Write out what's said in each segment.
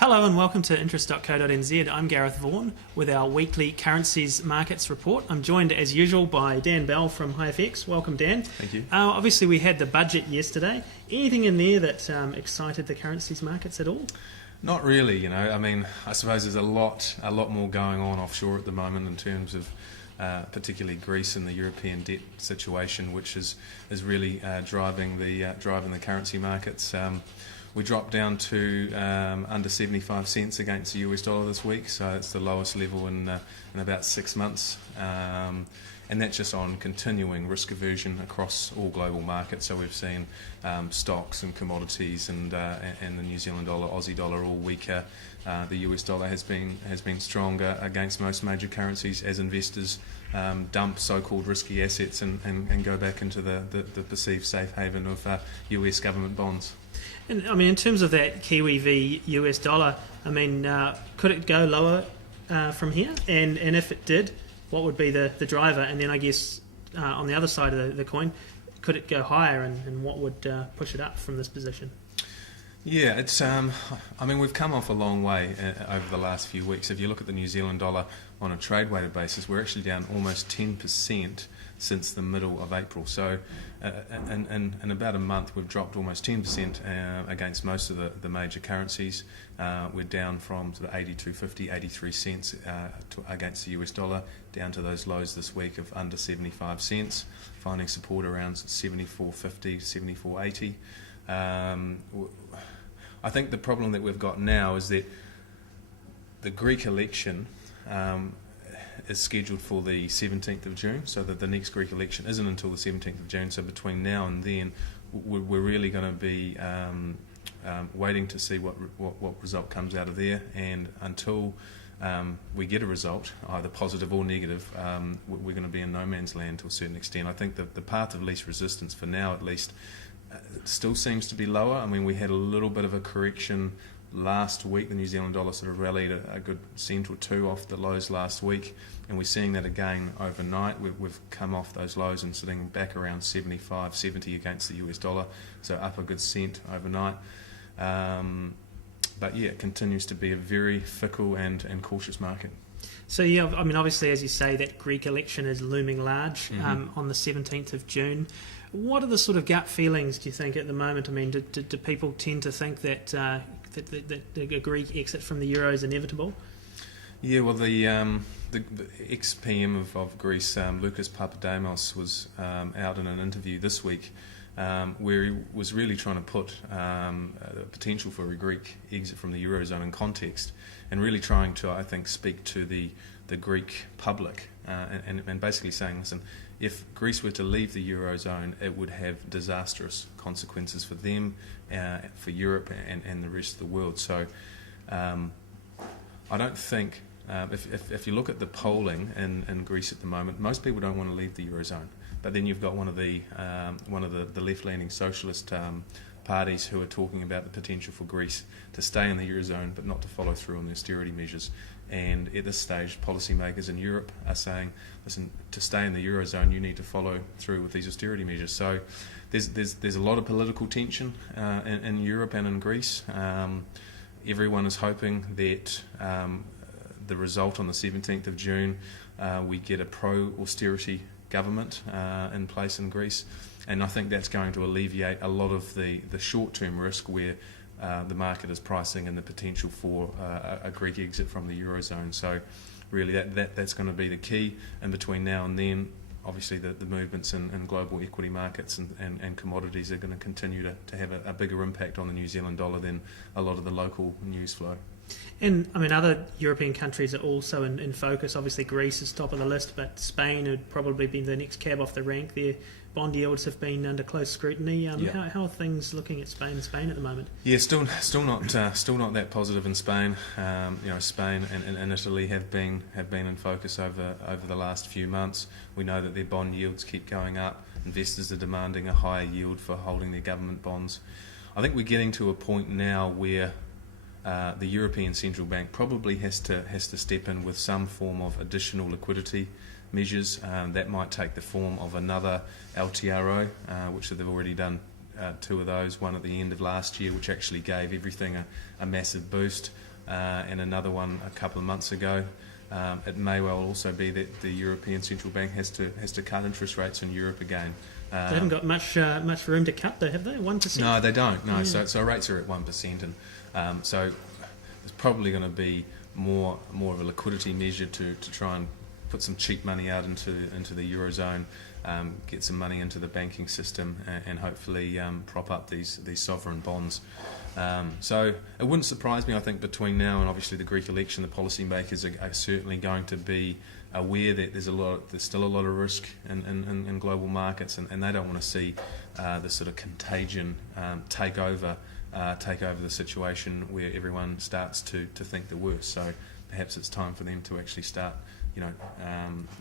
Hello and welcome to interest.co.nz. I'm Gareth Vaughan with our weekly Currencies Markets Report. I'm joined as usual by Dan Bell from HiFX. Welcome, Dan. Thank you. Obviously we had the budget yesterday. Anything in there that excited the currencies markets at all? Not really, I mean, I suppose there's a lot more going on offshore at the moment in terms of particularly Greece and the European debt situation, which is really driving the currency markets. We dropped down to under 75 cents against the US dollar this week, so it's the lowest level in about 6 months. And that's just on continuing risk aversion across all global markets. So we've seen stocks and commodities and the New Zealand dollar, Aussie dollar all weaker. The US dollar has been stronger against most major currencies as investors dump so-called risky assets and go back into the perceived safe haven of US government bonds. And I mean, in terms of that Kiwi v US dollar, I mean, could it go lower from here? And if it did, what would be the driver? And then I guess on the other side of the coin, could it go higher, and what would push it up from this position? Yeah, it's. I mean, we've come off a long way over the last few weeks. If you look at the New Zealand dollar on a trade-weighted basis, we're actually down almost 10% since the middle of April. So, in about a month, we've dropped almost 10% against most of the major currencies. We're down from sort of 82.50, 83 cents against the US dollar, down to those lows this week of under 75 cents, finding support around 74.50, 74.80. I think the problem that we've got now is that the Greek election is scheduled for the 17th of June, so that the next Greek election isn't until the 17th of June. So between now and then, we're really going to be waiting to see what result comes out of there. And until we get a result, either positive or negative, we're going to be in no man's land to a certain extent. I think that the path of least resistance, for now at least, still seems to be lower. I mean, we had a little bit of a correction last week. The New Zealand dollar sort of rallied a good cent or two off the lows last week, and we're seeing that again overnight. We've come off those lows and sitting back around 75, 70 against the US dollar, so up a good cent overnight. But yeah, it continues to be a very fickle and cautious market. So yeah, I mean, obviously, as you say, that Greek election is looming large on the 17th of June. What are the sort of gut feelings, do you think, at the moment? I mean, do people tend to think that a Greek exit from the euro is inevitable? Yeah, well, the ex-PM of Greece, Lucas Papademos, was out in an interview this week where he was really trying to put the potential for a Greek exit from the eurozone in context, and really trying to, I think, speak to the Greek public and basically saying, listen, if Greece were to leave the eurozone, it would have disastrous consequences for them, for Europe and the rest of the world. So I don't think, if you look at the polling in Greece at the moment, most people don't want to leave the eurozone. But then you've got one of the left-leaning socialist parties who are talking about the potential for Greece to stay in the eurozone but not to follow through on the austerity measures. And at this stage, policymakers in Europe are saying, listen, to stay in the eurozone, you need to follow through with these austerity measures. So there's a lot of political tension in Europe and in Greece. Everyone is hoping that the result on the 17th of June, we get a pro-austerity government in place in Greece, and I think that's going to alleviate a lot of the short-term risk where the market is pricing in the potential for a Greek exit from the eurozone. So really that's going to be the key. And between now and then, obviously the movements in global equity markets and commodities are going to continue to have a bigger impact on the New Zealand dollar than a lot of the local news flow. And I mean, other European countries are also in focus. Obviously, Greece is top of the list, but Spain would probably be the next cab off the rank. Their bond yields have been under close scrutiny. How are things looking at Spain at the moment? Yeah, still not that positive in Spain. Spain and Italy have been in focus over the last few months. We know that their bond yields keep going up. Investors are demanding a higher yield for holding their government bonds. I think we're getting to a point now where the European Central Bank probably has to step in with some form of additional liquidity measures. That might take the form of another LTRO, which they've already done two of those, one at the end of last year, which actually gave everything a massive boost. and another one a couple of months ago. It may well also be that the European Central Bank has to cut interest rates in Europe again. They haven't got much room to cut, though, have they? 1%? No, they don't. No, Yeah. so rates are at 1%, and so there's probably going to be more of a liquidity measure to try and put some cheap money out into the eurozone, get some money into the banking system, and hopefully prop up these sovereign bonds. So it wouldn't surprise me. I think between now and obviously the Greek election, the policymakers are certainly going to be aware that there's still a lot of risk in global markets, and they don't want to see this sort of contagion take over the situation where everyone starts to think the worst. So perhaps it's time for them to actually start,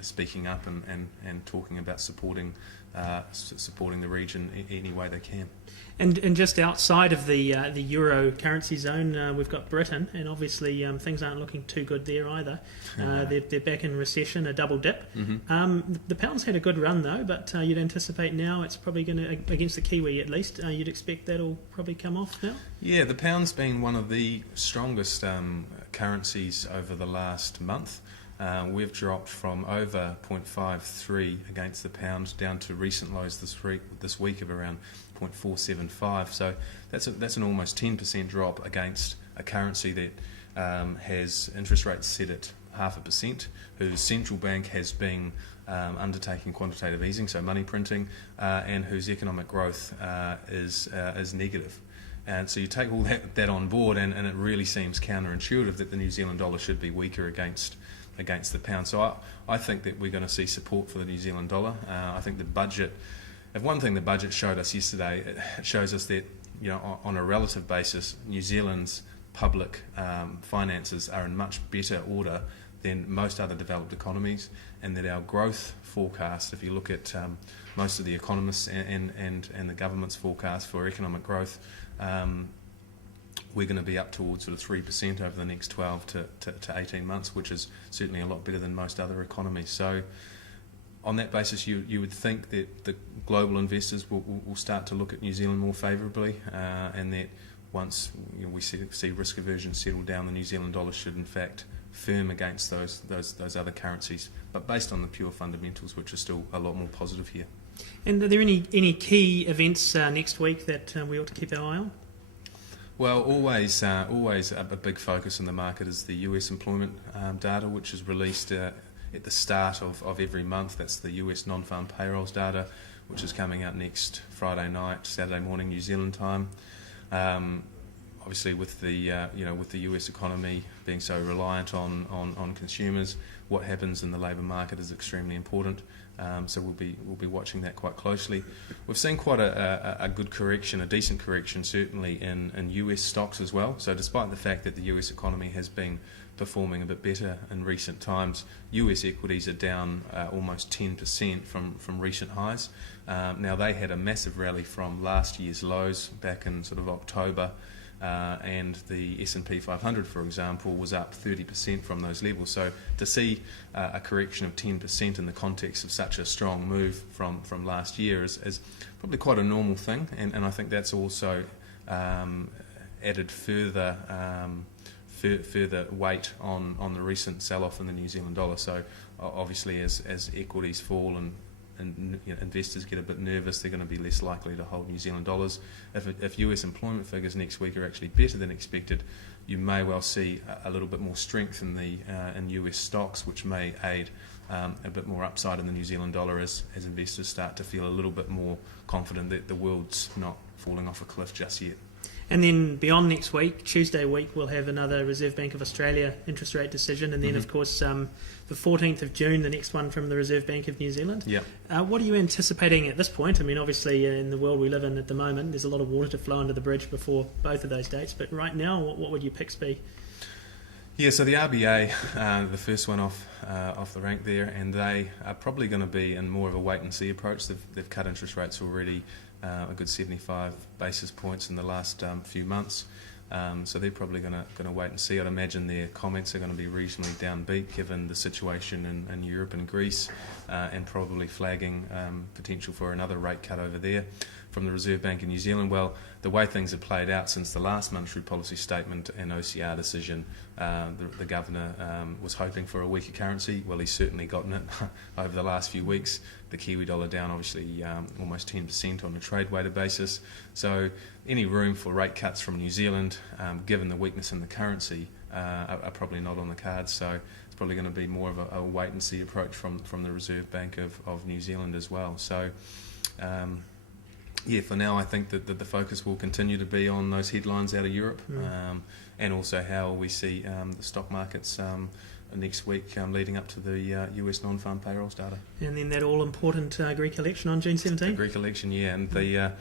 speaking up and talking about supporting the region any way they can. And just outside of the euro currency zone, we've got Britain, and obviously things aren't looking too good there either. They're back in recession, a double dip. Mm-hmm. The pound's had a good run though, but you'd anticipate now it's probably going to, against the Kiwi at least, you'd expect that'll probably come off now? Yeah, the pound's been one of the strongest currencies over the last month. We've dropped from over 0.53 against the pound down to recent lows this week of around 0.475. So that's an almost 10% drop against a currency that has interest rates set at 0.5%, whose central bank has been undertaking quantitative easing, so money printing, and whose economic growth is negative. And so you take all that on board, and it really seems counterintuitive that the New Zealand dollar should be weaker against the pound. So I think that we're going to see support for the New Zealand dollar. I think the budget, if one thing the budget showed us yesterday, it shows us that, on a relative basis, New Zealand's public finances are in much better order than most other developed economies, and that our growth forecast, if you look at most of the economists and the government's forecast for economic growth, we're going to be up towards sort of 3% over the next 12 to 18 months, which is certainly a lot better than most other economies. So on that basis, you would think that the global investors will start to look at New Zealand more favourably, and that once we see risk aversion settle down, the New Zealand dollar should in fact firm against those other currencies, but based on the pure fundamentals, which are still a lot more positive here. And are there any key events next week that we ought to keep our eye on? Well, always a big focus in the market is the US employment data, which is released at the start of every month. That's the US non-farm payrolls data, which is coming out next Friday night, Saturday morning, New Zealand time. Obviously, with the US economy being so reliant on consumers, what happens in the labour market is extremely important. So we'll be watching that quite closely. We've seen quite a good correction, a decent correction, certainly in US stocks as well. So despite the fact that the US economy has been performing a bit better in recent times, US equities are down almost 10% from recent highs. Now they had a massive rally from last year's lows back in sort of October. And the S&P 500, for example, was up 30% from those levels. So to see a correction of 10% in the context of such a strong move from last year is probably quite a normal thing, and I think that's also added further weight on the recent sell-off in the New Zealand dollar. So obviously as equities fall and investors get a bit nervous, they're going to be less likely to hold New Zealand dollars. If US employment figures next week are actually better than expected, you may well see a little bit more strength in US stocks, which may aid a bit more upside in the New Zealand dollar as investors start to feel a little bit more confident that the world's not falling off a cliff just yet. And then beyond next week, Tuesday week, we'll have another Reserve Bank of Australia interest rate decision. And then, of course, the 14th of June, the next one from the Reserve Bank of New Zealand. Yep. What are you anticipating at this point? I mean, obviously, in the world we live in at the moment, there's a lot of water to flow under the bridge before both of those dates. But right now, what would your picks be? Yeah, so the RBA, the first one off the rank there, and they are probably going to be in more of a wait-and-see approach. They've cut interest rates already a good 75 basis points in the last few months. So they're probably going to wait and see. I'd imagine their comments are going to be reasonably downbeat given the situation in Europe and Greece, and probably flagging potential for another rate cut over there. from the Reserve Bank of New Zealand. Well, the way things have played out since the last monetary policy statement and OCR decision, the Governor was hoping for a weaker currency. Well, he's certainly gotten it over the last few weeks. The Kiwi dollar down obviously almost 10% on a trade-weighted basis. So any room for rate cuts from New Zealand, given the weakness in the currency, are probably not on the cards. So it's probably going to be more of a wait-and-see approach from the Reserve Bank of New Zealand as well. So for now I think that the focus will continue to be on those headlines out of Europe, and also how we see the stock markets next week leading up to the US non-farm payrolls data. And then that all-important Greek election on June 17th? The Greek election, and the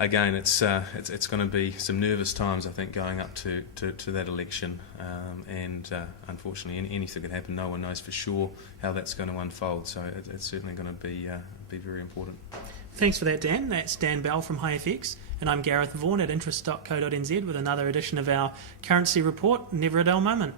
again, it's going to be some nervous times, I think, going up to that election, and unfortunately anything could happen. No one knows for sure how that's going to unfold, so it's certainly going to be very important. Thanks for that, Dan. That's Dan Bell from HiFX, and I'm Gareth Vaughan at interest.co.nz with another edition of our Currency Report. Never a dull moment.